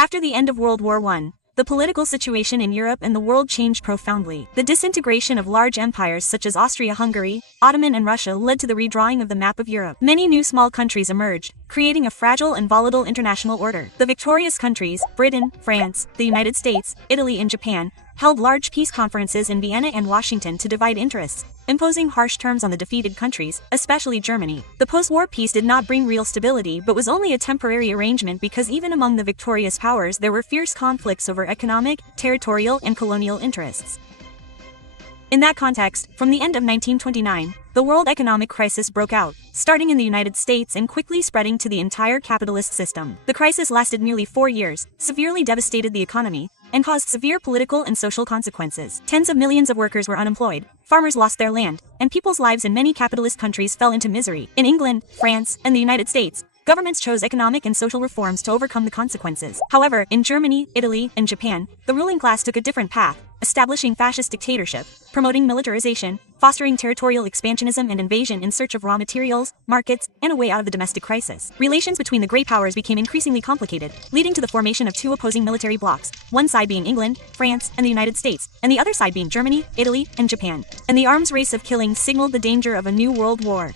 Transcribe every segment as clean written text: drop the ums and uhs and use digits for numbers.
After the end of World War I, the political situation in Europe and the world changed profoundly. The disintegration of large empires such as Austria-Hungary, Ottoman and Russia led to the redrawing of the map of Europe. Many new small countries emerged, creating a fragile and volatile international order. The victorious countries, Britain, France, the United States, Italy and Japan, held large peace conferences in Vienna and Washington to divide interests, imposing harsh terms on the defeated countries, especially Germany. The post-war peace did not bring real stability but was only a temporary arrangement because even among the victorious powers there were fierce conflicts over economic, territorial, and colonial interests. In that context, from the end of 1929, the world economic crisis broke out, starting in the United States and quickly spreading to the entire capitalist system. The crisis lasted nearly 4 years, severely devastated the economy, and caused severe political and social consequences. Tens of millions of workers were unemployed, farmers lost their land, and people's lives in many capitalist countries fell into misery. In England, France, and the United States, governments chose economic and social reforms to overcome the consequences. However, in Germany, Italy, and Japan, the ruling class took a different path, establishing fascist dictatorship, promoting militarization, fostering territorial expansionism and invasion in search of raw materials, markets, and a way out of the domestic crisis. Relations between the great powers became increasingly complicated, leading to the formation of two opposing military blocs, one side being England, France, and the United States, and the other side being Germany, Italy, and Japan. And the arms race of killing signaled the danger of a new world war.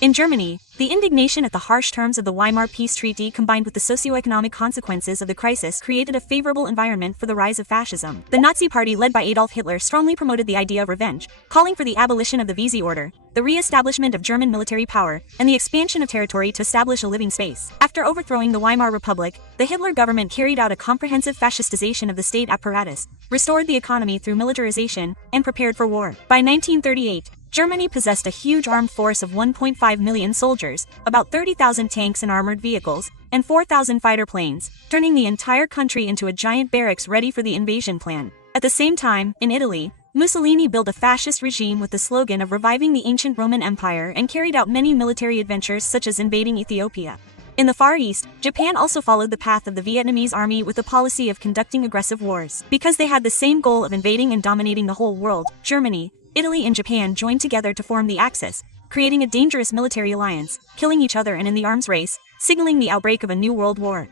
In Germany, the indignation at the harsh terms of the Weimar Peace Treaty combined with the socio-economic consequences of the crisis created a favorable environment for the rise of fascism. The Nazi Party led by Adolf Hitler strongly promoted the idea of revenge, calling for the abolition of the Vichy order, the re-establishment of German military power, and the expansion of territory to establish a living space. After overthrowing the Weimar Republic, the Hitler government carried out a comprehensive fascistization of the state apparatus, restored the economy through militarization, and prepared for war. By 1938, Germany possessed a huge armed force of 1.5 million soldiers, about 30,000 tanks and armored vehicles, and 4,000 fighter planes, turning the entire country into a giant barracks ready for the invasion plan. At the same time, in Italy, Mussolini built a fascist regime with the slogan of reviving the ancient Roman Empire and carried out many military adventures such as invading Ethiopia. In the Far East, Japan also followed the path of the Vietnamese army with the policy of conducting aggressive wars. Because they had the same goal of invading and dominating the whole world, Germany, Italy and Japan joined together to form the Axis, creating a dangerous military alliance, killing each other and in the arms race, signaling the outbreak of a new world war.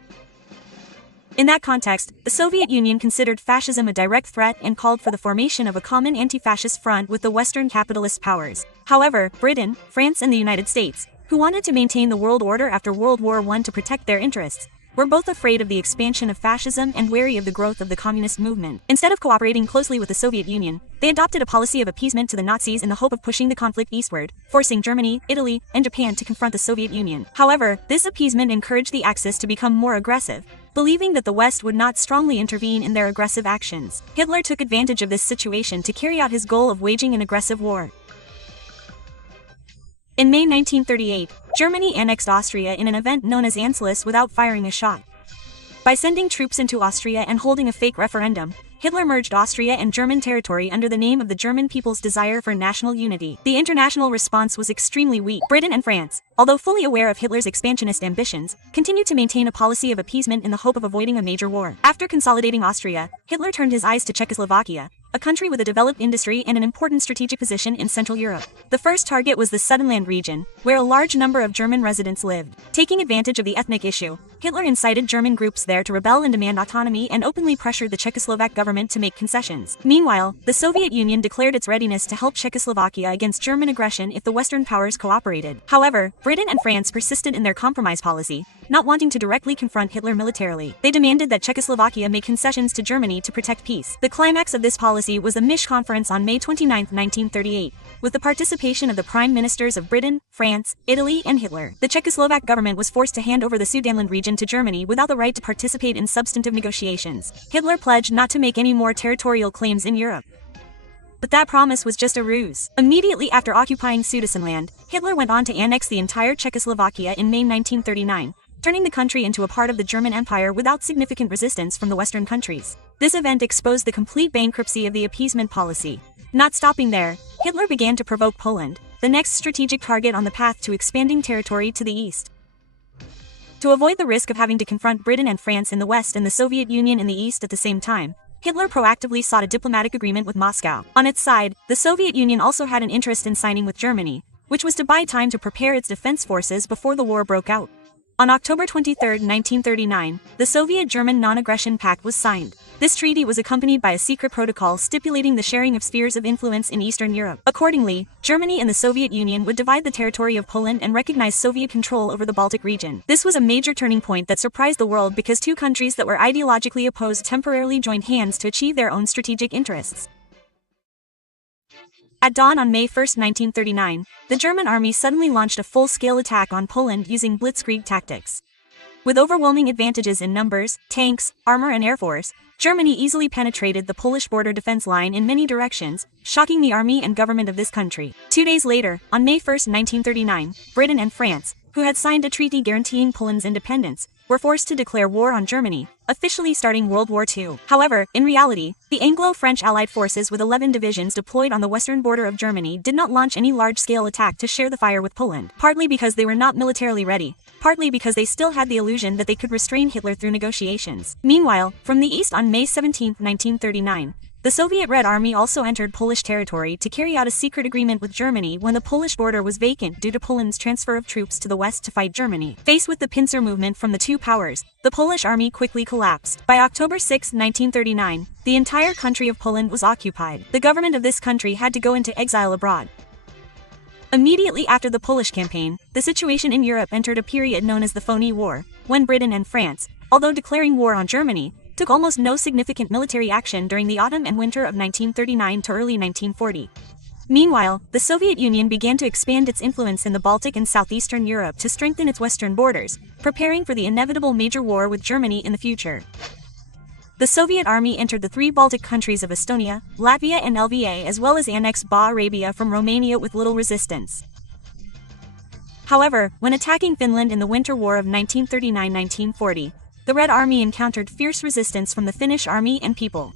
In that context, the Soviet Union considered fascism a direct threat and called for the formation of a common anti-fascist front with the Western capitalist powers. However, Britain, France and the United States, who wanted to maintain the world order after World War I to protect their interests, were both afraid of the expansion of fascism and wary of the growth of the communist movement. Instead of cooperating closely with the Soviet Union, they adopted a policy of appeasement to the Nazis in the hope of pushing the conflict eastward, forcing Germany, Italy, and Japan to confront the Soviet Union. However, this appeasement encouraged the Axis to become more aggressive, believing that the West would not strongly intervene in their aggressive actions. Hitler took advantage of this situation to carry out his goal of waging an aggressive war. In May 1938, Germany annexed Austria in an event known as Anschluss without firing a shot. By sending troops into Austria and holding a fake referendum, Hitler merged Austria and German territory under the name of the German people's desire for national unity. The international response was extremely weak. Britain and France, although fully aware of Hitler's expansionist ambitions, continued to maintain a policy of appeasement in the hope of avoiding a major war. After consolidating Austria, Hitler turned his eyes to Czechoslovakia, a country with a developed industry and an important strategic position in Central Europe. The first target was the Sudetenland region, where a large number of German residents lived. Taking advantage of the ethnic issue, Hitler incited German groups there to rebel and demand autonomy and openly pressured the Czechoslovak government to make concessions. Meanwhile, the Soviet Union declared its readiness to help Czechoslovakia against German aggression if the Western powers cooperated. However, Britain and France persisted in their compromise policy, not wanting to directly confront Hitler militarily. They demanded that Czechoslovakia make concessions to Germany to protect peace. The climax of this policy was the Misch Conference on May 29, 1938, with the participation of the prime ministers of Britain, France, Italy, and Hitler. The Czechoslovak government was forced to hand over the Sudetenland region to Germany without the right to participate in substantive negotiations. Hitler pledged not to make any more territorial claims in Europe. But that promise was just a ruse. Immediately after occupying Sudetenland, Hitler went on to annex the entire Czechoslovakia in May 1939, turning the country into a part of the German Empire without significant resistance from the Western countries. This event exposed the complete bankruptcy of the appeasement policy. Not stopping there, Hitler began to provoke Poland, the next strategic target on the path to expanding territory to the east. To avoid the risk of having to confront Britain and France in the west and the Soviet Union in the east at the same time, Hitler proactively sought a diplomatic agreement with Moscow. On its side, the Soviet Union also had an interest in signing with Germany, which was to buy time to prepare its defense forces before the war broke out. On October 23, 1939, the Soviet-German Non-Aggression Pact was signed. This treaty was accompanied by a secret protocol stipulating the sharing of spheres of influence in Eastern Europe. Accordingly, Germany and the Soviet Union would divide the territory of Poland and recognize Soviet control over the Baltic region. This was a major turning point that surprised the world because two countries that were ideologically opposed temporarily joined hands to achieve their own strategic interests. At dawn on May 1, 1939, the German army suddenly launched a full-scale attack on Poland using blitzkrieg tactics. With overwhelming advantages in numbers, tanks, armor and air force, Germany easily penetrated the Polish border defense line in many directions, shocking the army and government of this country. 2 days later, on May 1, 1939, Britain and France, who had signed a treaty guaranteeing Poland's independence, were forced to declare war on Germany, officially starting World War II. However, in reality, the Anglo-French Allied forces with 11 divisions deployed on the western border of Germany did not launch any large-scale attack to share the fire with Poland, partly because they were not militarily ready, partly because they still had the illusion that they could restrain Hitler through negotiations. Meanwhile, from the east on May 17, 1939, the Soviet Red Army also entered Polish territory to carry out a secret agreement with Germany when the Polish border was vacant due to Poland's transfer of troops to the west to fight Germany. Faced with the pincer movement from the two powers, the Polish army quickly collapsed. By October 6, 1939, the entire country of Poland was occupied. The government of this country had to go into exile abroad. Immediately after the Polish campaign, the situation in Europe entered a period known as the Phony War, when Britain and France, although declaring war on Germany, took almost no significant military action during the autumn and winter of 1939 to early 1940. Meanwhile, the Soviet Union began to expand its influence in the Baltic and southeastern Europe to strengthen its western borders, preparing for the inevitable major war with Germany in the future. The Soviet army entered the three Baltic countries of Estonia, Latvia and Lva as well as annexed Bessarabia from Romania with little resistance. However, when attacking Finland in the Winter War of 1939-1940, the Red Army encountered fierce resistance from the Finnish army and people.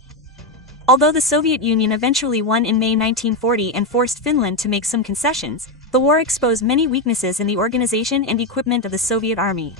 Although the Soviet Union eventually won in May 1940 and forced Finland to make some concessions, the war exposed many weaknesses in the organization and equipment of the Soviet army.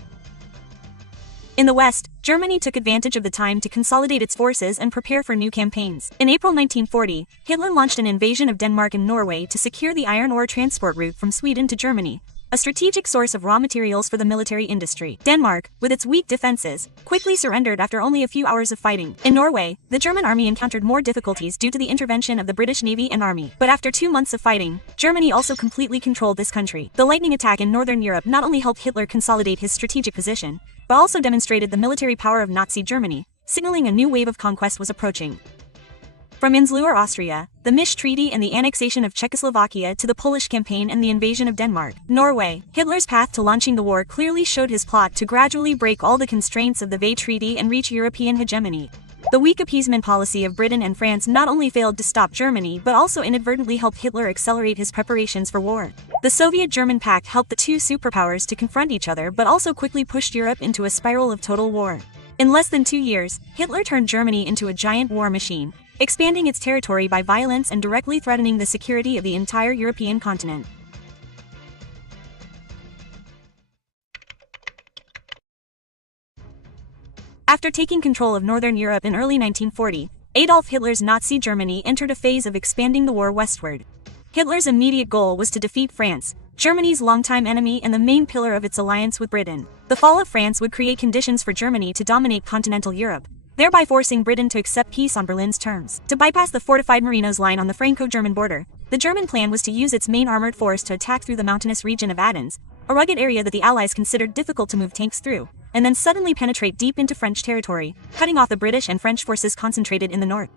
In the West, Germany took advantage of the time to consolidate its forces and prepare for new campaigns. In April 1940, Hitler launched an invasion of Denmark and Norway to secure the iron ore transport route from Sweden to Germany, a strategic source of raw materials for the military industry. Denmark, with its weak defenses, quickly surrendered after only a few hours of fighting. In Norway, the German army encountered more difficulties due to the intervention of the British Navy and Army. But after 2 months of fighting, Germany also completely controlled this country. The lightning attack in northern Europe not only helped Hitler consolidate his strategic position, but also demonstrated the military power of Nazi Germany, signaling a new wave of conquest was approaching. From Innsbruck, Austria, the Misch Treaty and the annexation of Czechoslovakia to the Polish campaign and the invasion of Denmark, Norway, Hitler's path to launching the war clearly showed his plot to gradually break all the constraints of the Versailles Treaty and reach European hegemony. The weak appeasement policy of Britain and France not only failed to stop Germany but also inadvertently helped Hitler accelerate his preparations for war. The Soviet-German pact helped the two superpowers to confront each other but also quickly pushed Europe into a spiral of total war. In less than 2 years, Hitler turned Germany into a giant war machine, expanding its territory by violence and directly threatening the security of the entire European continent. After taking control of Northern Europe in early 1940, Adolf Hitler's Nazi Germany entered a phase of expanding the war westward. Hitler's immediate goal was to defeat France, Germany's longtime enemy and the main pillar of its alliance with Britain. The fall of France would create conditions for Germany to dominate continental Europe, thereby forcing Britain to accept peace on Berlin's terms. To bypass the fortified Marinos line on the Franco-German border, the German plan was to use its main armored force to attack through the mountainous region of Athens, a rugged area that the Allies considered difficult to move tanks through, and then suddenly penetrate deep into French territory, cutting off the British and French forces concentrated in the north.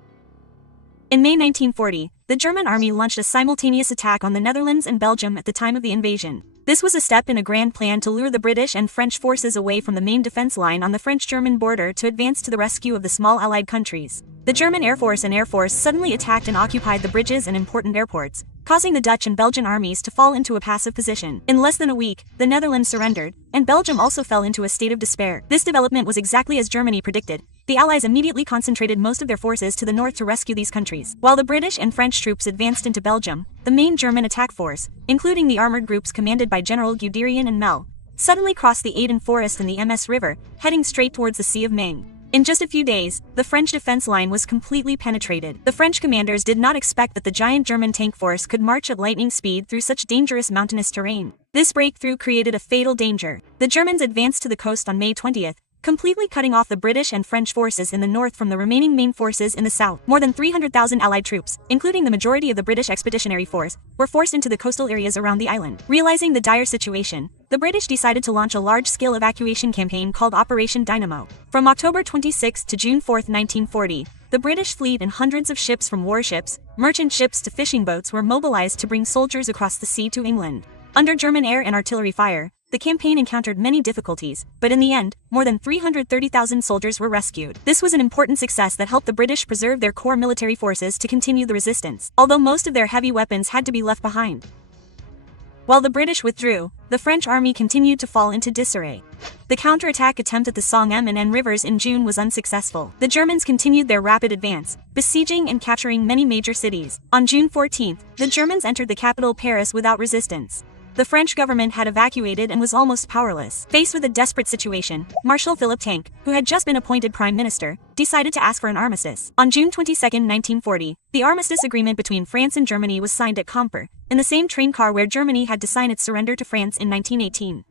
In May 1940, the German army launched a simultaneous attack on the Netherlands and Belgium at the time of the invasion. This was a step in a grand plan to lure the British and French forces away from the main defense line on the French-German border to advance to the rescue of the small Allied countries. The German Air Force and Air Force suddenly attacked and occupied the bridges and important airports, causing the Dutch and Belgian armies to fall into a passive position. In less than a week, the Netherlands surrendered, and Belgium also fell into a state of despair. This development was exactly as Germany predicted. The Allies immediately concentrated most of their forces to the north to rescue these countries. While the British and French troops advanced into Belgium, the main German attack force, including the armored groups commanded by General Guderian and Mel, suddenly crossed the Aden Forest and the MS River, heading straight towards the Sea of Ming. In just a few days, the French defense line was completely penetrated. The French commanders did not expect that the giant German tank force could march at lightning speed through such dangerous mountainous terrain. This breakthrough created a fatal danger. The Germans advanced to the coast on May 20th, completely cutting off the British and French forces in the north from the remaining main forces in the south. More than 300,000 Allied troops, including the majority of the British Expeditionary Force, were forced into the coastal areas around the island. Realizing the dire situation, the British decided to launch a large-scale evacuation campaign called Operation Dynamo. From October 26 to June 4, 1940, the British fleet and hundreds of ships from warships, merchant ships to fishing boats were mobilized to bring soldiers across the sea to England. Under German air and artillery fire, the campaign encountered many difficulties, but in the end, more than 330,000 soldiers were rescued. This was an important success that helped the British preserve their core military forces to continue the resistance, although most of their heavy weapons had to be left behind. While the British withdrew, the French army continued to fall into disarray. The counterattack attempt at the Somme and Aisne rivers in June was unsuccessful. The Germans continued their rapid advance, besieging and capturing many major cities. On June 14th, the Germans entered the capital Paris without resistance. The French government had evacuated and was almost powerless. Faced with a desperate situation, Marshal Philippe Tank, who had just been appointed prime minister, decided to ask for an armistice. On June 22, 1940, the armistice agreement between France and Germany was signed at Quimper, in the same train car where Germany had to sign its surrender to France in 1918.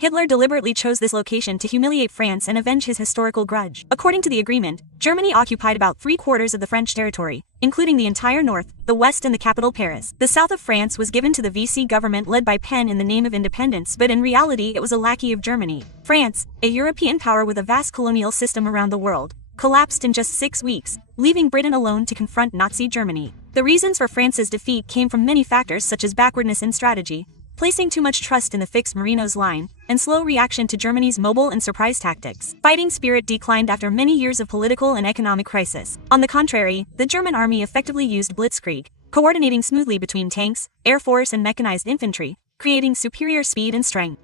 Hitler deliberately chose this location to humiliate France and avenge his historical grudge. According to the agreement, Germany occupied about 3/4 of the French territory, including the entire north, the west and the capital Paris. The south of France was given to the Vichy government led by Penn in the name of independence, but in reality it was a lackey of Germany. France, a European power with a vast colonial system around the world, collapsed in just 6 weeks, leaving Britain alone to confront Nazi Germany. The reasons for France's defeat came from many factors such as backwardness in strategy, placing too much trust in the fixed Marino's line, and slow reaction to Germany's mobile and surprise tactics. Fighting spirit declined after many years of political and economic crisis. On the contrary, the German army effectively used blitzkrieg, coordinating smoothly between tanks, air force and mechanized infantry, creating superior speed and strength.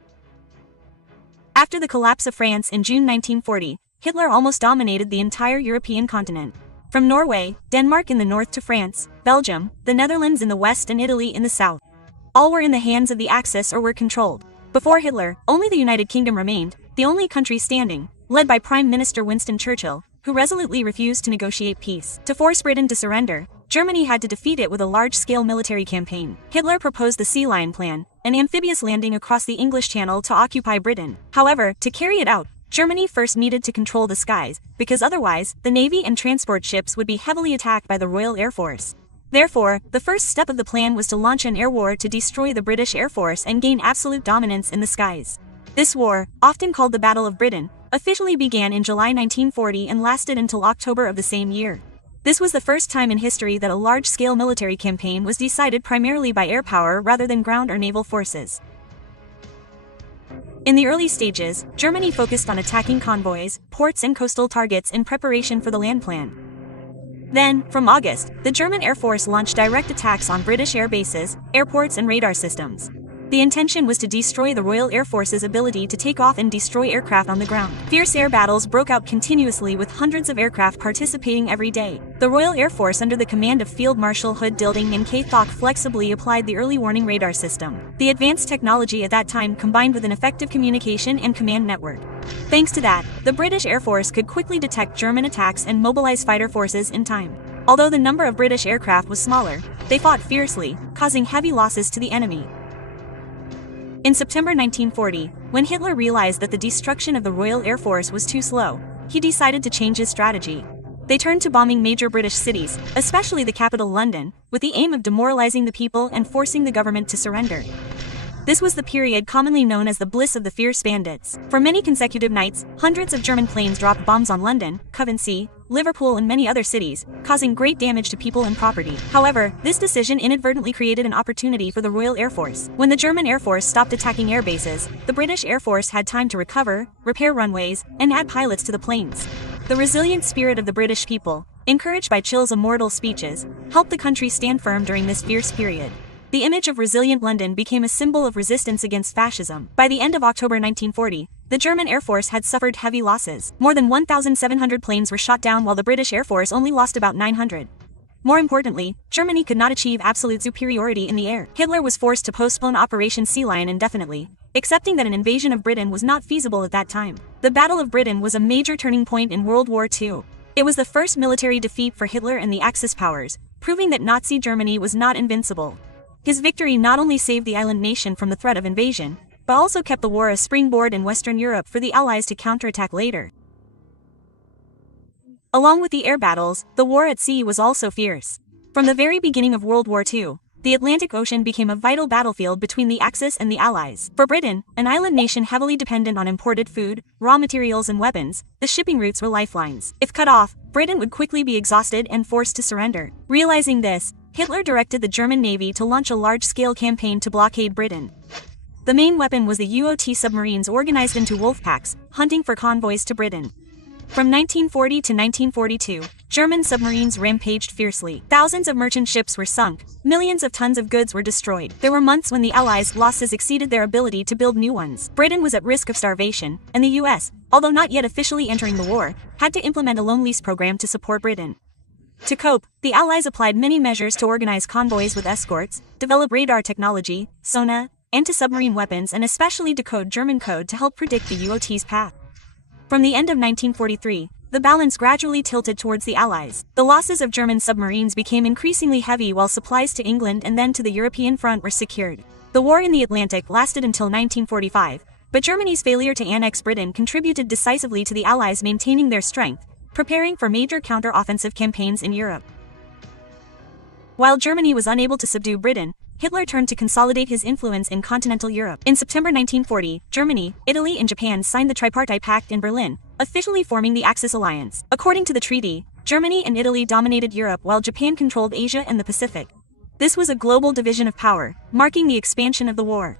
After the collapse of France in June 1940, Hitler almost dominated the entire European continent. From Norway, Denmark in the north to France, Belgium, the Netherlands in the west and Italy in the south. All were in the hands of the Axis or were controlled. Before Hitler, only the United Kingdom remained, the only country standing, led by Prime Minister Winston Churchill, who resolutely refused to negotiate peace. To force Britain to surrender, Germany had to defeat it with a large-scale military campaign. Hitler proposed the Sea Lion Plan, an amphibious landing across the English Channel to occupy Britain. However, to carry it out, Germany first needed to control the skies, because otherwise, the navy and transport ships would be heavily attacked by the Royal Air Force. Therefore, the first step of the plan was to launch an air war to destroy the British Air Force and gain absolute dominance in the skies. This war, often called the Battle of Britain, officially began in July 1940 and lasted until October of the same year. This was the first time in history that a large-scale military campaign was decided primarily by air power rather than ground or naval forces. In the early stages, Germany focused on attacking convoys, ports and coastal targets in preparation for the land plan. Then, from August, the German Air Force launched direct attacks on British air bases, airports and radar systems. The intention was to destroy the Royal Air Force's ability to take off and destroy aircraft on the ground. Fierce air battles broke out continuously with hundreds of aircraft participating every day. The Royal Air Force under the command of Field Marshal Hood Dilding and K. Thok flexibly applied the early warning radar system. The advanced technology at that time combined with an effective communication and command network. Thanks to that, the British Air Force could quickly detect German attacks and mobilize fighter forces in time. Although the number of British aircraft was smaller, they fought fiercely, causing heavy losses to the enemy. In September 1940, when Hitler realized that the destruction of the Royal Air Force was too slow, he decided to change his strategy. They turned to bombing major British cities, especially the capital London, with the aim of demoralizing the people and forcing the government to surrender. This was the period commonly known as the Bliss of the Fierce Bandits. For many consecutive nights, hundreds of German planes dropped bombs on London, Coventry, Liverpool and many other cities, causing great damage to people and property. However, this decision inadvertently created an opportunity for the Royal Air Force. When the German Air Force stopped attacking air bases, the British Air Force had time to recover, repair runways, and add pilots to the planes. The resilient spirit of the British people, encouraged by Churchill's immortal speeches, helped the country stand firm during this fierce period. The image of resilient London became a symbol of resistance against fascism. By the end of October 1940, the German Air Force had suffered heavy losses. More than 1,700 planes were shot down while the British Air Force only lost about 900. More importantly, Germany could not achieve absolute superiority in the air. Hitler was forced to postpone Operation Sea Lion indefinitely, accepting that an invasion of Britain was not feasible at that time. The Battle of Britain was a major turning point in World War II. It was the first military defeat for Hitler and the Axis powers, proving that Nazi Germany was not invincible. His victory not only saved the island nation from the threat of invasion, but also kept the war a springboard in Western Europe for the Allies to counterattack later. Along with the air battles, the war at sea was also fierce. From the very beginning of World War II, the Atlantic Ocean became a vital battlefield between the Axis and the Allies. For Britain, an island nation heavily dependent on imported food, raw materials and weapons, the shipping routes were lifelines. If cut off, Britain would quickly be exhausted and forced to surrender. Realizing this, Hitler directed the German Navy to launch a large-scale campaign to blockade Britain. The main weapon was the UOT submarines organized into wolf packs, hunting for convoys to Britain. From 1940 to 1942, German submarines rampaged fiercely. Thousands of merchant ships were sunk, millions of tons of goods were destroyed. There were months when the Allies' losses exceeded their ability to build new ones. Britain was at risk of starvation, and the US, although not yet officially entering the war, had to implement a loan lease program to support Britain. To cope, the Allies applied many measures to organize convoys with escorts, develop radar technology, sonar, anti-submarine weapons, and especially decode German code to help predict the UOT's path. From the end of 1943, the balance gradually tilted towards the Allies. The losses of German submarines became increasingly heavy while supplies to England and then to the European front were secured. The war in the Atlantic lasted until 1945, but Germany's failure to annex Britain contributed decisively to the Allies maintaining their strength, preparing for major counter-offensive campaigns in Europe. While Germany was unable to subdue Britain, Hitler turned to consolidate his influence in continental Europe. In September 1940, Germany, Italy and Japan signed the Tripartite Pact in Berlin, officially forming the Axis alliance. According to the treaty, Germany and Italy dominated Europe while Japan controlled Asia and the Pacific. This was a global division of power, marking the expansion of the war.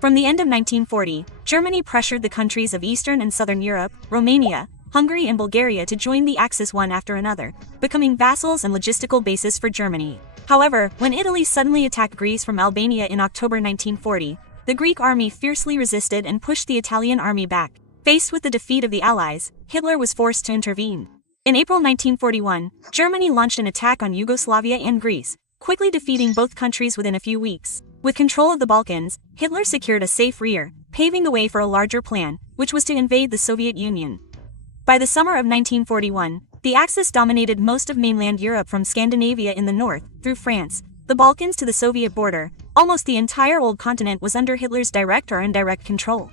From the end of 1940, Germany pressured the countries of Eastern and Southern Europe, Romania, Hungary and Bulgaria to join the Axis one after another, becoming vassals and logistical bases for Germany. However, when Italy suddenly attacked Greece from Albania in October 1940, the Greek army fiercely resisted and pushed the Italian army back. Faced with the defeat of the Allies, Hitler was forced to intervene. In April 1941, Germany launched an attack on Yugoslavia and Greece, quickly defeating both countries within a few weeks. With control of the Balkans, Hitler secured a safe rear, paving the way for a larger plan, which was to invade the Soviet Union. By the summer of 1941, the Axis dominated most of mainland Europe from Scandinavia in the north, through France, the Balkans to the Soviet border. Almost the entire old continent was under Hitler's direct or indirect control.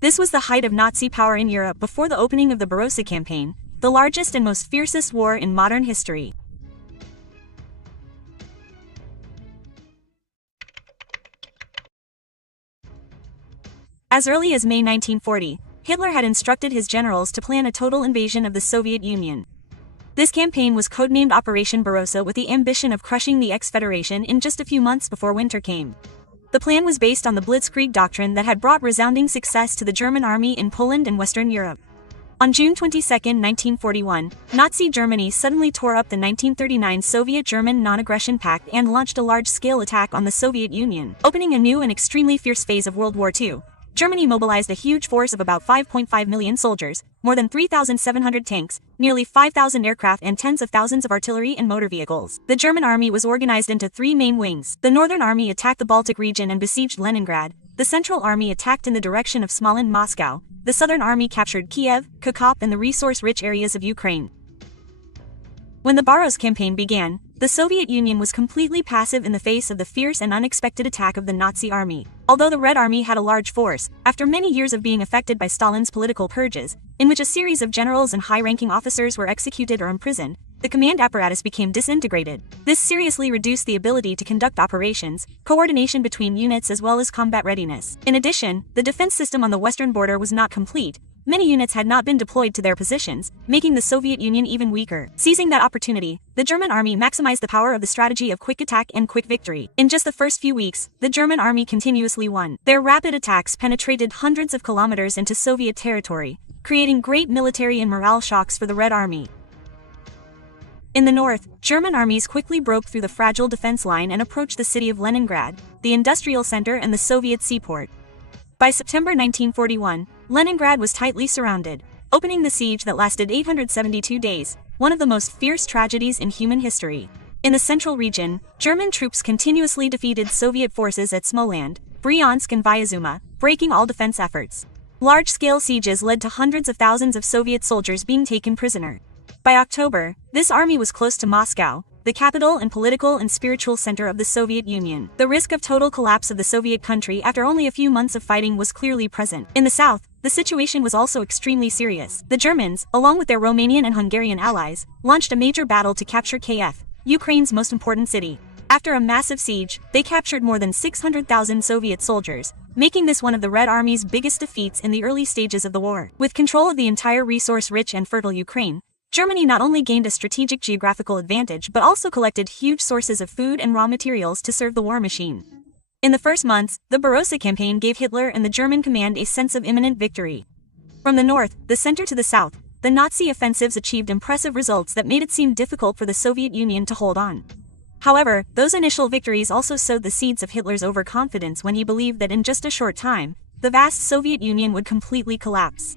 This was the height of Nazi power in Europe before the opening of the Barbarossa campaign, the largest and most fiercest war in modern history. As early as May 1940, Hitler had instructed his generals to plan a total invasion of the Soviet Union. This campaign was codenamed Operation Barbarossa with the ambition of crushing the ex-Federation in just a few months before winter came. The plan was based on the Blitzkrieg doctrine that had brought resounding success to the German army in Poland and Western Europe. On June 22, 1941, Nazi Germany suddenly tore up the 1939 Soviet-German Non-Aggression Pact and launched a large-scale attack on the Soviet Union, opening a new and extremely fierce phase of World War II. Germany mobilized a huge force of about 5.5 million soldiers, more than 3,700 tanks, nearly 5,000 aircraft and tens of thousands of artillery and motor vehicles. The German army was organized into three main wings. The Northern Army attacked the Baltic region and besieged Leningrad. The Central Army attacked in the direction of Smolensk, Moscow. The Southern Army captured Kiev, Kharkov and the resource-rich areas of Ukraine. When the Barbarossa campaign began, the Soviet Union was completely passive in the face of the fierce and unexpected attack of the Nazi army. Although the Red Army had a large force, after many years of being affected by Stalin's political purges, in which a series of generals and high-ranking officers were executed or imprisoned, the command apparatus became disintegrated. This seriously reduced the ability to conduct operations, coordination between units as well as combat readiness. In addition, the defense system on the western border was not complete. Many units had not been deployed to their positions, making the Soviet Union even weaker. Seizing that opportunity, the German army maximized the power of the strategy of quick attack and quick victory. In just the first few weeks, the German army continuously won. Their rapid attacks penetrated hundreds of kilometers into Soviet territory, creating great military and morale shocks for the Red Army. In the north, German armies quickly broke through the fragile defense line and approached the city of Leningrad, the industrial center and the Soviet seaport. By September 1941, Leningrad was tightly surrounded, opening the siege that lasted 872 days, one of the most fierce tragedies in human history. In the central region, German troops continuously defeated Soviet forces at Smolensk, Bryansk and Vyazuma, breaking all defense efforts. Large-scale sieges led to hundreds of thousands of Soviet soldiers being taken prisoner. By October, this army was close to Moscow, the capital and political and spiritual center of the Soviet Union. The risk of total collapse of the Soviet country after only a few months of fighting was clearly present. In the south, the situation was also extremely serious. The Germans, along with their Romanian and Hungarian allies, launched a major battle to capture Kiev, Ukraine's most important city. After a massive siege, they captured more than 600,000 Soviet soldiers, making this one of the Red Army's biggest defeats in the early stages of the war. With control of the entire resource-rich and fertile Ukraine, Germany not only gained a strategic geographical advantage but also collected huge sources of food and raw materials to serve the war machine. In the first months, the Barossa campaign gave Hitler and the German command a sense of imminent victory. From the north, the center to the south, the Nazi offensives achieved impressive results that made it seem difficult for the Soviet Union to hold on. However, those initial victories also sowed the seeds of Hitler's overconfidence when he believed that in just a short time, the vast Soviet Union would completely collapse.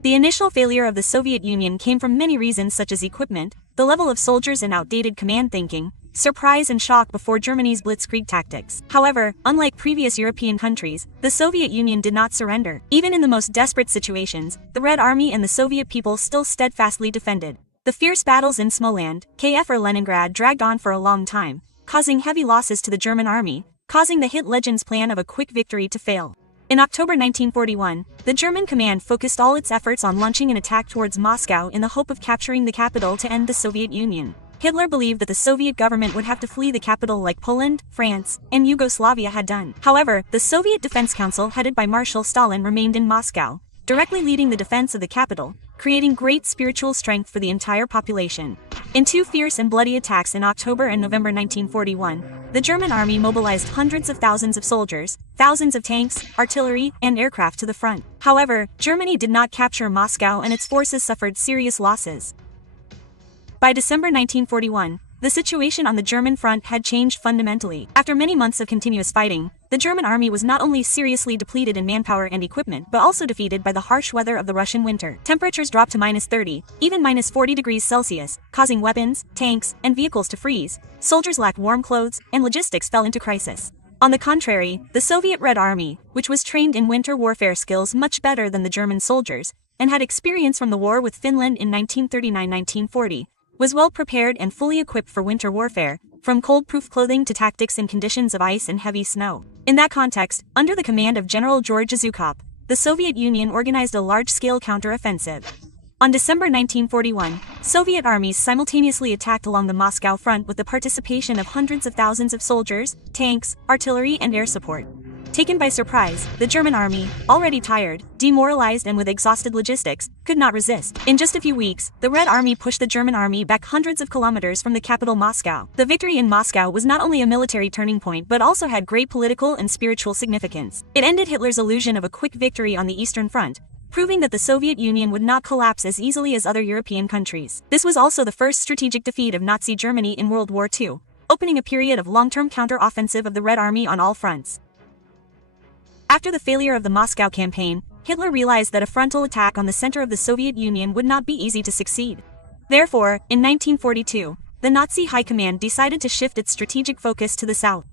The initial failure of the Soviet Union came from many reasons such as equipment, the level of soldiers and outdated command thinking, surprise and shock before Germany's blitzkrieg tactics. However, unlike previous European countries, the Soviet Union did not surrender. Even in the most desperate situations, the Red Army and the Soviet people still steadfastly defended. The fierce battles in Smolensk, Kiev or Leningrad dragged on for a long time, causing heavy losses to the German army, causing the hit legend's plan of a quick victory to fail. In October 1941, the German command focused all its efforts on launching an attack towards Moscow in the hope of capturing the capital to end the Soviet Union. Hitler believed that the Soviet government would have to flee the capital like Poland, France, and Yugoslavia had done. However, the Soviet Defense Council headed by Marshal Stalin remained in Moscow, directly leading the defense of the capital, creating great spiritual strength for the entire population. In two fierce and bloody attacks in October and November 1941, the German army mobilized hundreds of thousands of soldiers, thousands of tanks, artillery, and aircraft to the front. However, Germany did not capture Moscow and its forces suffered serious losses. By December 1941, the situation on the German front had changed fundamentally. After many months of continuous fighting, the German army was not only seriously depleted in manpower and equipment but also defeated by the harsh weather of the Russian winter. Temperatures dropped to -30, even -40 degrees Celsius, causing weapons, tanks, and vehicles to freeze. Soldiers lacked warm clothes, and logistics fell into crisis. On the contrary, the Soviet Red Army, which was trained in winter warfare skills much better than the German soldiers, and had experience from the war with Finland in 1939-1940, was well prepared and fully equipped for winter warfare, from cold-proof clothing to tactics in conditions of ice and heavy snow. In that context, under the command of General George Zhukov, the Soviet Union organized a large-scale counter-offensive. On December 1941, Soviet armies simultaneously attacked along the Moscow front with the participation of hundreds of thousands of soldiers, tanks, artillery, and air support. Taken by surprise, the German army, already tired, demoralized and with exhausted logistics, could not resist. In just a few weeks, the Red Army pushed the German army back hundreds of kilometers from the capital Moscow. The victory in Moscow was not only a military turning point but also had great political and spiritual significance. It ended Hitler's illusion of a quick victory on the Eastern Front, proving that the Soviet Union would not collapse as easily as other European countries. This was also the first strategic defeat of Nazi Germany in World War II, opening a period of long-term counter-offensive of the Red Army on all fronts. After the failure of the Moscow campaign, Hitler realized that a frontal attack on the center of the Soviet Union would not be easy to succeed. Therefore, in 1942, the Nazi high command decided to shift its strategic focus to the south.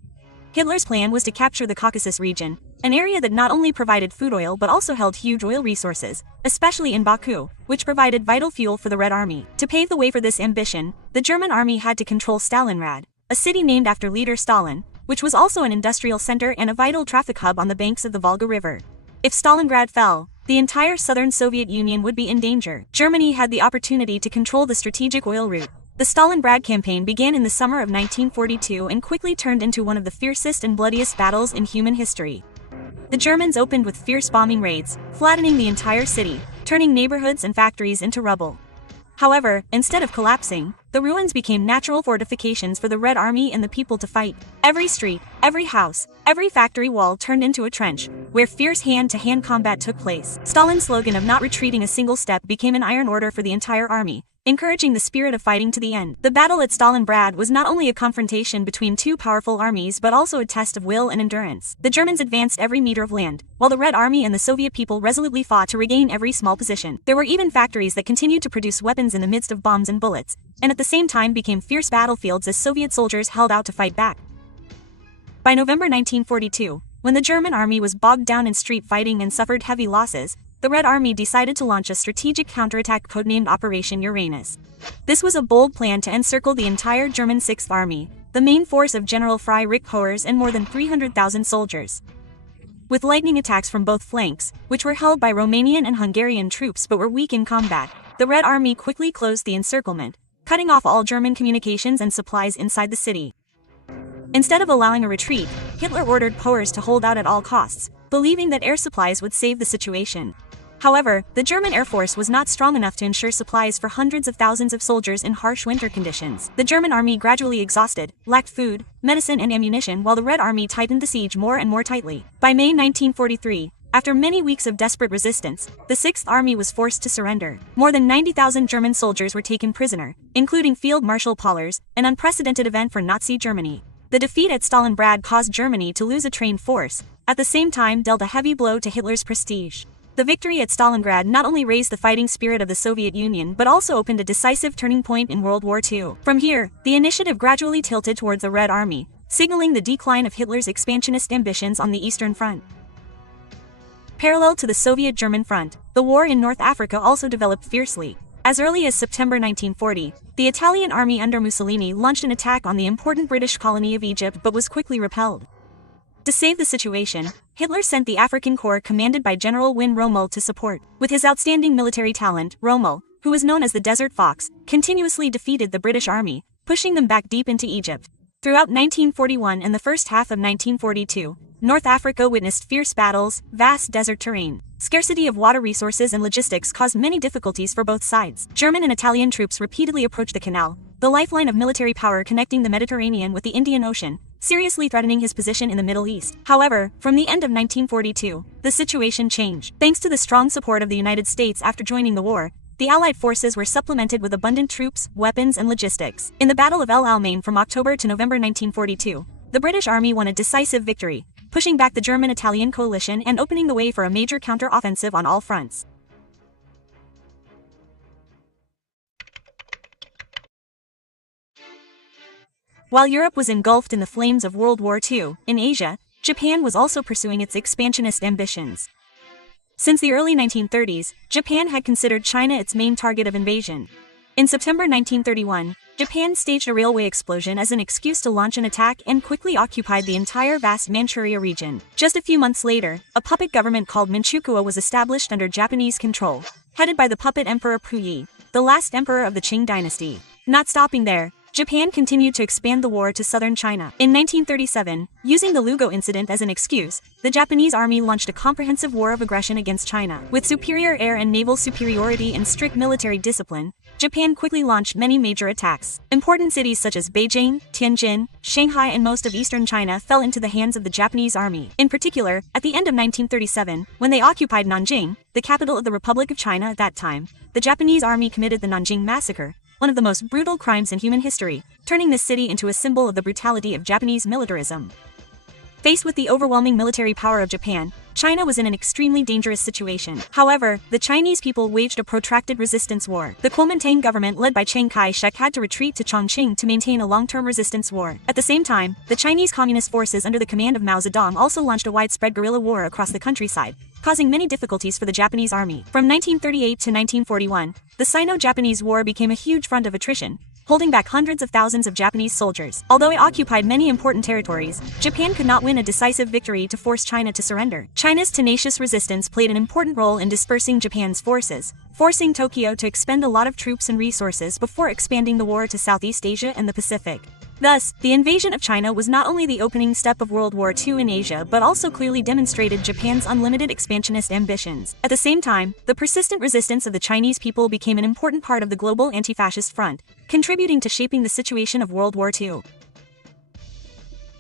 Hitler's plan was to capture the Caucasus region, an area that not only provided food oil but also held huge oil resources, especially in Baku, which provided vital fuel for the Red Army. To pave the way for this ambition, the German army had to control Stalingrad, a city named after leader Stalin, which was also an industrial center and a vital traffic hub on the banks of the Volga River. If Stalingrad fell, the entire southern Soviet Union would be in danger. Germany had the opportunity to control the strategic oil route. The Stalingrad campaign began in the summer of 1942 and quickly turned into one of the fiercest and bloodiest battles in human history. The Germans opened with fierce bombing raids, flattening the entire city, turning neighborhoods and factories into rubble. However, instead of collapsing, the ruins became natural fortifications for the Red Army and the people to fight. Every street, every house, every factory wall turned into a trench, where fierce hand-to-hand combat took place. Stalin's slogan of not retreating a single step became an iron order for the entire army, encouraging the spirit of fighting to the end. The battle at Stalingrad was not only a confrontation between two powerful armies but also a test of will and endurance. The Germans advanced every meter of land, while the Red Army and the Soviet people resolutely fought to regain every small position. There were even factories that continued to produce weapons in the midst of bombs and bullets, and at the same time became fierce battlefields as Soviet soldiers held out to fight back. By November 1942, when the German army was bogged down in street fighting and suffered heavy losses, the Red Army decided to launch a strategic counterattack codenamed Operation Uranus. This was a bold plan to encircle the entire German Sixth Army, the main force of General Friedrich Hoers and more than 300,000 soldiers. With lightning attacks from both flanks, which were held by Romanian and Hungarian troops but were weak in combat, the Red Army quickly closed the encirclement, cutting off all German communications and supplies inside the city. Instead of allowing a retreat, Hitler ordered Hoers to hold out at all costs, believing that air supplies would save the situation. However, the German Air Force was not strong enough to ensure supplies for hundreds of thousands of soldiers in harsh winter conditions. The German army gradually exhausted, lacked food, medicine and ammunition while the Red Army tightened the siege more and more tightly. By May 1943, after many weeks of desperate resistance, the Sixth Army was forced to surrender. More than 90,000 German soldiers were taken prisoner, including Field Marshal Paulers, an unprecedented event for Nazi Germany. The defeat at Stalingrad caused Germany to lose a trained force, at the same time dealt a heavy blow to Hitler's prestige. The victory at Stalingrad not only raised the fighting spirit of the Soviet Union but also opened a decisive turning point in World War II. From here, the initiative gradually tilted towards the Red Army, signaling the decline of Hitler's expansionist ambitions on the Eastern Front. Parallel to the Soviet-German front, the war in North Africa also developed fiercely. As early as September 1940, the Italian army under Mussolini launched an attack on the important British colony of Egypt but was quickly repelled. To save the situation, Hitler sent the African Corps commanded by General Win Rommel to support. With his outstanding military talent, Rommel, who was known as the Desert Fox, continuously defeated the British army, pushing them back deep into Egypt. Throughout 1941 and the first half of 1942, North Africa witnessed fierce battles, vast desert terrain. Scarcity of water resources and logistics caused many difficulties for both sides. German and Italian troops repeatedly approached the canal, the lifeline of military power connecting the Mediterranean with the Indian Ocean, seriously threatening his position in the Middle East. However, from the end of 1942, the situation changed. Thanks to the strong support of the United States after joining the war, the Allied forces were supplemented with abundant troops, weapons and logistics. In the Battle of El Alamein from October to November 1942, the British Army won a decisive victory, pushing back the German-Italian coalition and opening the way for a major counter-offensive on all fronts. While Europe was engulfed in the flames of World War II, in Asia, Japan was also pursuing its expansionist ambitions. Since the early 1930s, Japan had considered China its main target of invasion. In September 1931, Japan staged a railway explosion as an excuse to launch an attack and quickly occupied the entire vast Manchuria region. Just a few months later, a puppet government called Manchukuo was established under Japanese control, headed by the puppet Emperor Puyi, the last emperor of the Qing dynasty. Not stopping there, Japan continued to expand the war to southern China. In 1937, using the Lugo incident as an excuse, the Japanese army launched a comprehensive war of aggression against China. With superior air and naval superiority and strict military discipline, Japan quickly launched many major attacks. Important cities such as Beijing, Tianjin, Shanghai and most of eastern China fell into the hands of the Japanese army. In particular, at the end of 1937, when they occupied Nanjing, the capital of the Republic of China at that time, the Japanese army committed the Nanjing Massacre, one of the most brutal crimes in human history, turning this city into a symbol of the brutality of Japanese militarism. Faced with the overwhelming military power of Japan, China was in an extremely dangerous situation. However, the Chinese people waged a protracted resistance war. The Kuomintang government led by Chiang Kai-shek had to retreat to Chongqing to maintain a long-term resistance war. At the same time, the Chinese Communist forces under the command of Mao Zedong also launched a widespread guerrilla war across the countryside, causing many difficulties for the Japanese army. From 1938 to 1941, the Sino-Japanese War became a huge front of attrition, holding back hundreds of thousands of Japanese soldiers. Although it occupied many important territories, Japan could not win a decisive victory to force China to surrender. China's tenacious resistance played an important role in dispersing Japan's forces, forcing Tokyo to expend a lot of troops and resources before expanding the war to Southeast Asia and the Pacific. Thus, the invasion of China was not only the opening step of World War II in Asia but also clearly demonstrated Japan's unlimited expansionist ambitions. At the same time, the persistent resistance of the Chinese people became an important part of the global anti-fascist front, contributing to shaping the situation of World War II.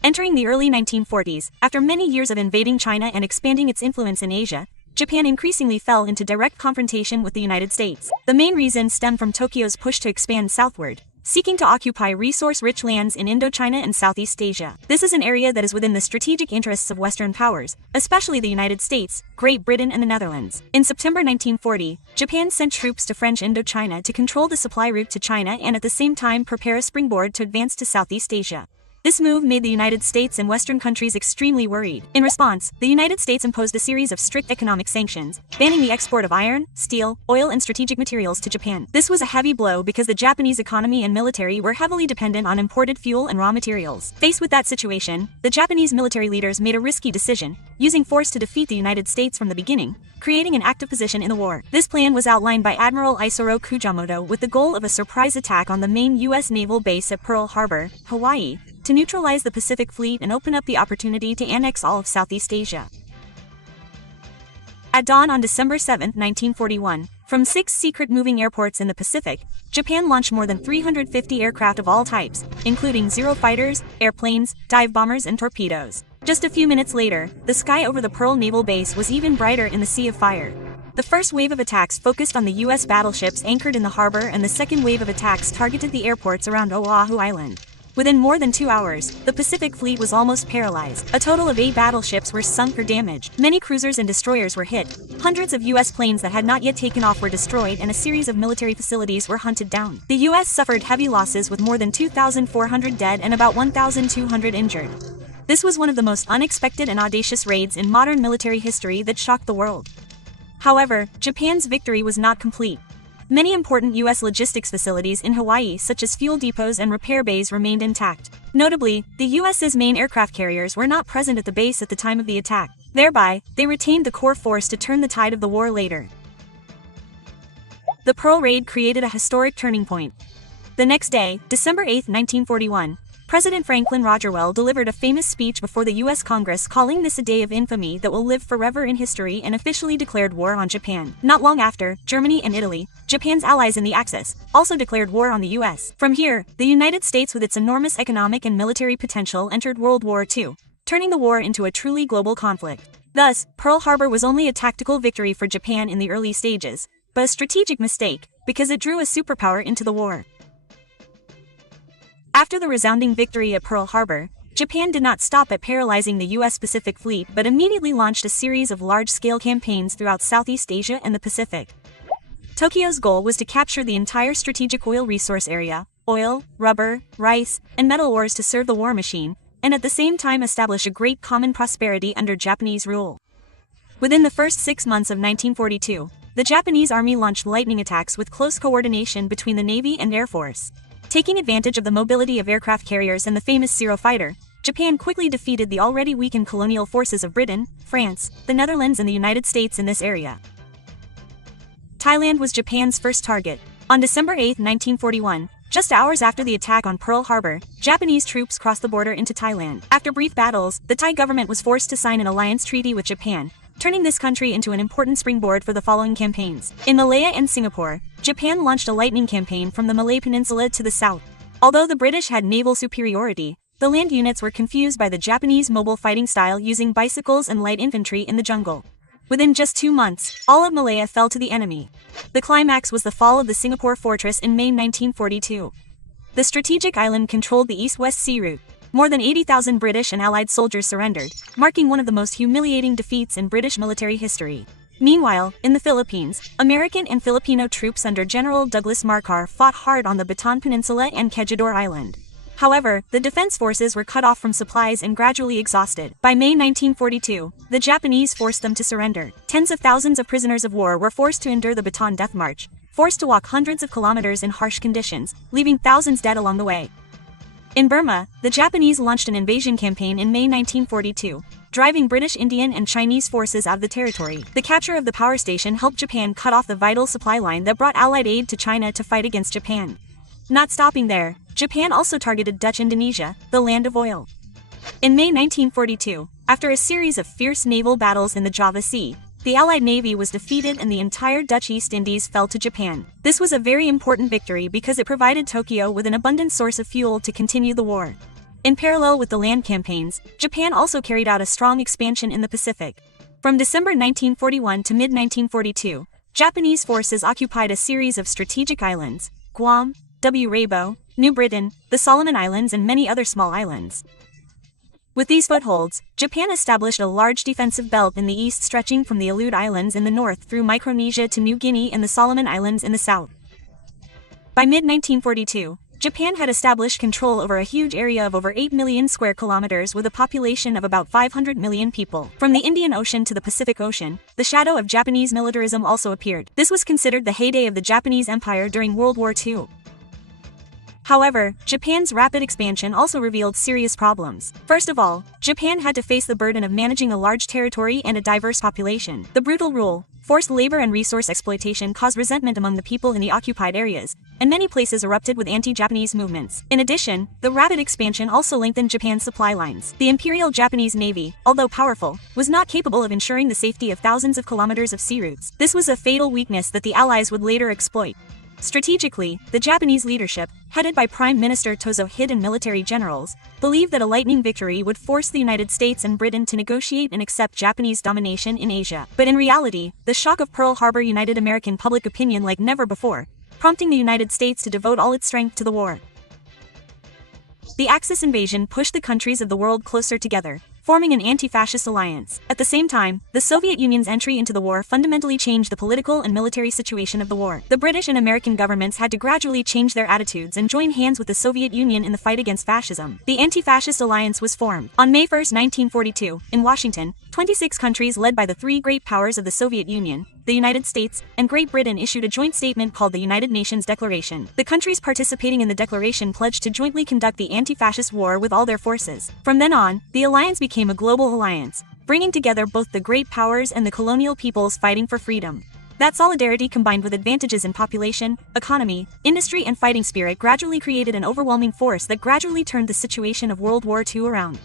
Entering the early 1940s, after many years of invading China and expanding its influence in Asia, Japan increasingly fell into direct confrontation with the United States. The main reason stemmed from Tokyo's push to expand southward, seeking to occupy resource-rich lands in Indochina and Southeast Asia. This is an area that is within the strategic interests of Western powers, especially the United States, Great Britain and the Netherlands. In September 1940, Japan sent troops to French Indochina to control the supply route to China and at the same time prepare a springboard to advance to Southeast Asia. This move made the United States and Western countries extremely worried. In response, the United States imposed a series of strict economic sanctions, banning the export of iron, steel, oil and strategic materials to Japan. This was a heavy blow because the Japanese economy and military were heavily dependent on imported fuel and raw materials. Faced with that situation, the Japanese military leaders made a risky decision, using force to defeat the United States from the beginning, creating an active position in the war. This plan was outlined by Admiral Isoro Kujamoto with the goal of a surprise attack on the main U.S. naval base at Pearl Harbor, Hawaii, to neutralize the Pacific Fleet and open up the opportunity to annex all of Southeast Asia. At dawn on December 7, 1941, from 6 secret moving airports in the Pacific, Japan launched more than 350 aircraft of all types, including Zero fighters, airplanes, dive bombers and torpedoes. Just a few minutes later, the sky over the Pearl Naval Base was even brighter in the sea of fire. The first wave of attacks focused on the U.S. battleships anchored in the harbor, and the second wave of attacks targeted the airports around Oahu Island. Within more than 2 hours, the Pacific Fleet was almost paralyzed. A total of 8 battleships were sunk or damaged. Many cruisers and destroyers were hit. Hundreds of U.S. planes that had not yet taken off were destroyed, and a series of military facilities were hunted down. The U.S. suffered heavy losses with more than 2,400 dead and about 1,200 injured. This was one of the most unexpected and audacious raids in modern military history that shocked the world. However, Japan's victory was not complete. Many important U.S. logistics facilities in Hawaii, such as fuel depots and repair bays, remained intact. Notably, the U.S.'s main aircraft carriers were not present at the base at the time of the attack. Thereby, they retained the core force to turn the tide of the war later. The Pearl Raid created a historic turning point. The next day, December 8, 1941, President Franklin Roosevelt delivered a famous speech before the U.S. Congress, calling this a day of infamy that will live forever in history, and officially declared war on Japan. Not long after, Germany and Italy, Japan's allies in the Axis, also declared war on the U.S. From here, the United States, with its enormous economic and military potential, entered World War II, turning the war into a truly global conflict. Thus, Pearl Harbor was only a tactical victory for Japan in the early stages, but a strategic mistake, because it drew a superpower into the war. After the resounding victory at Pearl Harbor, Japan did not stop at paralyzing the U.S. Pacific Fleet, but immediately launched a series of large-scale campaigns throughout Southeast Asia and the Pacific. Tokyo's goal was to capture the entire strategic oil resource area, oil, rubber, rice, and metal ores, to serve the war machine, and at the same time establish a great common prosperity under Japanese rule. Within the first 6 months of 1942, the Japanese army launched lightning attacks with close coordination between the Navy and Air Force. Taking advantage of the mobility of aircraft carriers and the famous Zero fighter, Japan quickly defeated the already weakened colonial forces of Britain, France, the Netherlands and the United States in this area. Thailand was Japan's first target. On December 8, 1941, just hours after the attack on Pearl Harbor, Japanese troops crossed the border into Thailand. After brief battles, the Thai government was forced to sign an alliance treaty with Japan, turning this country into an important springboard for the following campaigns. In Malaya and Singapore, Japan launched a lightning campaign from the Malay Peninsula to the south. Although the British had naval superiority, the land units were confused by the Japanese mobile fighting style, using bicycles and light infantry in the jungle. Within just 2 months, all of Malaya fell to the enemy. The climax was the fall of the Singapore fortress in May 1942. The strategic island controlled the east-west sea route. More than 80,000 British and Allied soldiers surrendered, marking one of the most humiliating defeats in British military history. Meanwhile, in the Philippines, American and Filipino troops under General Douglas MacArthur fought hard on the Bataan Peninsula and Quejador Island. However, the defense forces were cut off from supplies and gradually exhausted. By May 1942, the Japanese forced them to surrender. Tens of thousands of prisoners of war were forced to endure the Bataan Death March, forced to walk hundreds of kilometers in harsh conditions, leaving thousands dead along the way. In Burma, the Japanese launched an invasion campaign in May 1942, driving British, Indian, and Chinese forces out of the territory. The capture of the power station helped Japan cut off the vital supply line that brought Allied aid to China to fight against Japan. Not stopping there, Japan also targeted Dutch Indonesia, the land of oil. In May 1942, after a series of fierce naval battles in the Java Sea, the Allied Navy was defeated and the entire Dutch East Indies fell to Japan. This was a very important victory because it provided Tokyo with an abundant source of fuel to continue the war. In parallel with the land campaigns, Japan also carried out a strong expansion in the Pacific. From December 1941 to mid-1942, Japanese forces occupied a series of strategic islands: Guam, Rabo, New Britain, the Solomon Islands and many other small islands. With these footholds, Japan established a large defensive belt in the east, stretching from the Aleut Islands in the north through Micronesia to New Guinea and the Solomon Islands in the south. By mid-1942, Japan had established control over a huge area of over 8 million square kilometers with a population of about 500 million people. From the Indian Ocean to the Pacific Ocean, the shadow of Japanese militarism also appeared. This was considered the heyday of the Japanese Empire during World War II. However, Japan's rapid expansion also revealed serious problems. First of all, Japan had to face the burden of managing a large territory and a diverse population. The brutal rule, forced labor and resource exploitation caused resentment among the people in the occupied areas, and many places erupted with anti-Japanese movements. In addition, the rapid expansion also lengthened Japan's supply lines. The Imperial Japanese Navy, although powerful, was not capable of ensuring the safety of thousands of kilometers of sea routes. This was a fatal weakness that the Allies would later exploit. Strategically, the Japanese leadership, headed by Prime Minister Tozo-hide and military generals, believed that a lightning victory would force the United States and Britain to negotiate and accept Japanese domination in Asia. But in reality, the shock of Pearl Harbor united American public opinion like never before, prompting the United States to devote all its strength to the war. The Axis invasion pushed the countries of the world closer together, forming an anti-fascist alliance. At the same time, the Soviet Union's entry into the war fundamentally changed the political and military situation of the war. The British and American governments had to gradually change their attitudes and join hands with the Soviet Union in the fight against fascism. The anti-fascist alliance was formed. On May 1, 1942, in Washington, 26 countries led by the three great powers of the Soviet Union, the United States, and Great Britain issued a joint statement called the United Nations Declaration. The countries participating in the declaration pledged to jointly conduct the anti-fascist war with all their forces. From then on, the alliance became a global alliance, bringing together both the great powers and the colonial peoples fighting for freedom. That solidarity combined with advantages in population, economy, industry and fighting spirit gradually created an overwhelming force that gradually turned the situation of World War II around.